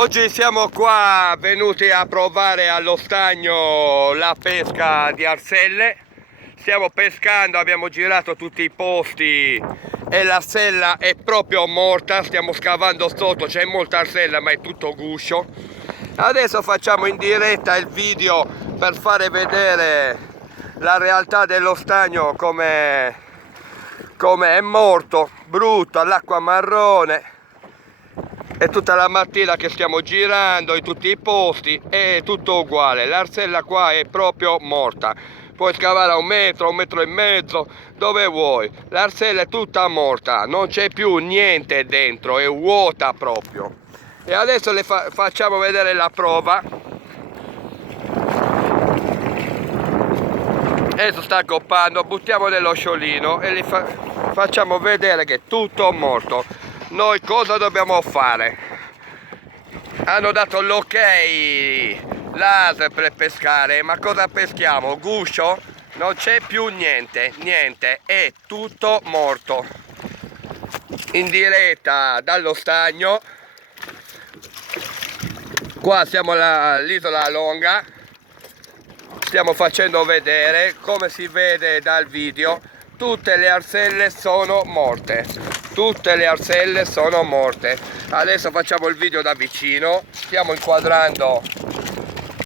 Oggi siamo qua venuti a provare allo stagno la pesca di arselle. Stiamo pescando, abbiamo girato tutti i posti e l'arsella è proprio morta. Stiamo scavando sotto, c'è molta arsella ma è tutto guscio. Adesso facciamo in diretta il video per fare vedere la realtà dello stagno, come è morto, brutto, all'acqua marrone. È tutta la mattina che stiamo girando in tutti i posti, è tutto uguale, l'arsella qua è proprio morta. Puoi scavare a un metro e mezzo, dove vuoi, l'arsella è tutta morta, non c'è più niente dentro, è vuota proprio. E adesso le facciamo vedere la prova. Adesso sta accoppando, buttiamo nello sciolino e facciamo vedere che è tutto morto. Noi cosa dobbiamo fare? Hanno dato l'ok, l'ASL per pescare, ma cosa peschiamo? Guscio? Non c'è più niente, è tutto morto. In diretta dallo stagno, qua siamo all'isola Longa, stiamo facendo vedere, come si vede dal video, tutte le arselle sono morte. Tutte le arselle sono morte. Adesso facciamo il video da vicino, stiamo inquadrando